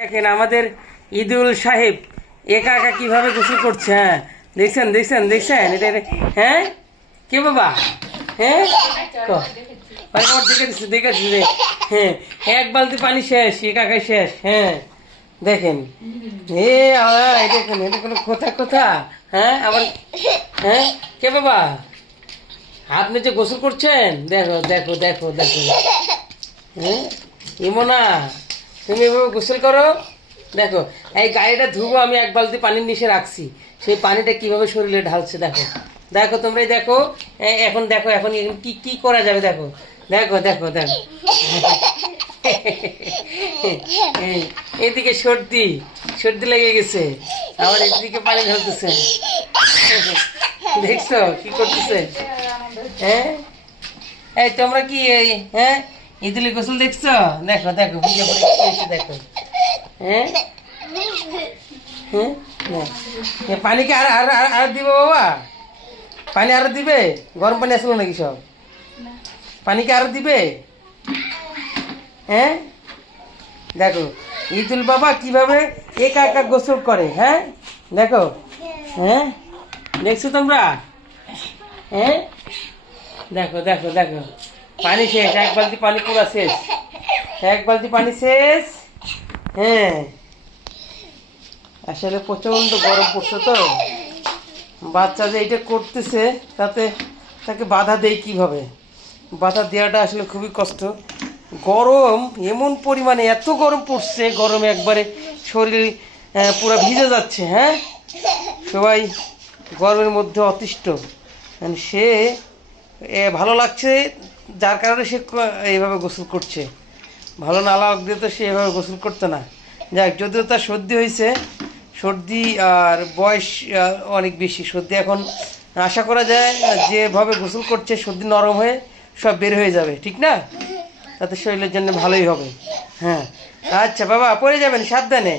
দেখেন আমাদের ঈদুল সাহেব একা একা কিভাবে গোসল করছে। হ্যাঁ দেখছেন দেখছেন দেখছেন এটা হ্যাঁ কে বাবা হ্যাঁ দেখে দিচ্ছে দেখে দিচ্ছে হ্যাঁ এক বালতি পানি শেষ একা একাই শেষ। হ্যাঁ দেখেন দেখেন এটা কোনো কথা কথা। হ্যাঁ আবার হ্যাঁ কে বাবা আপনি যে গোসল করছেন দেখো দেখো দেখো দেখো হ্যাঁ ইমনা তুমি এভাবে গোসল করো। দেখো এই গাড়িটা ধুবো আমি এক বালতি পানির নিচে রাখছি, সেই পানিটা কিভাবে শরীরে ঢালছে দেখো দেখো তোমরাই দেখো। এখন দেখো এখন কি কি করা যাবে দেখো দেখো দেখো দেখো এইদিকে সর্দি সর্দি লেগে গেছে আবার এইদিকে পানি ঢালতেছে দেখছো কি করতেছে। হ্যাঁ এই তোমরা কি হ্যাঁ ঈদুল গোসল দেখছো দেখো দেখো দেখো হ্যাঁ হ্যাঁ পানি কি আর আর আর দিবে বাবা? পানি আরো দিবে? গরম পানি আসলো নাকি সব? পানি কি আরো দিবে? হ্যাঁ দেখো ঈদুল বাবা কিভাবে একা একা গোসল করে। হ্যাঁ দেখো হ্যাঁ দেখছো তোমরা হ্যাঁ দেখো দেখো দেখো পানি শেষ এক বালতি পানি পুরো শেষ এক বালতি পানি শেষ। হ্যাঁ আসলে প্রচণ্ড গরম পড়ছে তো বাচ্চা যে এইটা করতেছে তাতে তাকে বাধা দেয় কিভাবে, বাধা দেওয়াটা আসলে খুবই কষ্ট। গরম এমন পরিমাণে এত গরম পড়ছে গরমে একবারে শরীর পুরো ভিজে যাচ্ছে। হ্যাঁ সবাই গরমের মধ্যে অতিষ্ঠ, সে ভালো লাগছে যার কারণে সে এইভাবে গোসল করছে, ভালো না লাগলে তো সে এভাবে গোসল করতো না। যাক যদিও তার সর্দি হয়েছে, সর্দি আর বয়স অনেক বেশি, সর্দি এখন আশা করা যায় যেভাবে গোসল করছে সর্দি নরম হয়ে সব বের হয়ে যাবে, ঠিক না? তাতে শরীরের জন্য ভালোই হবে। হ্যাঁ আচ্ছা বাবা পড়ে যাবেন সাবধানে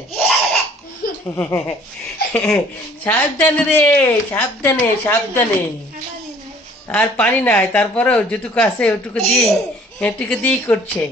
সাবধানে রে সাবধানে সাবধানে। আর পানি নাই তারপরেও যেটুকু আছে ওটুকু দিয়েই করছে।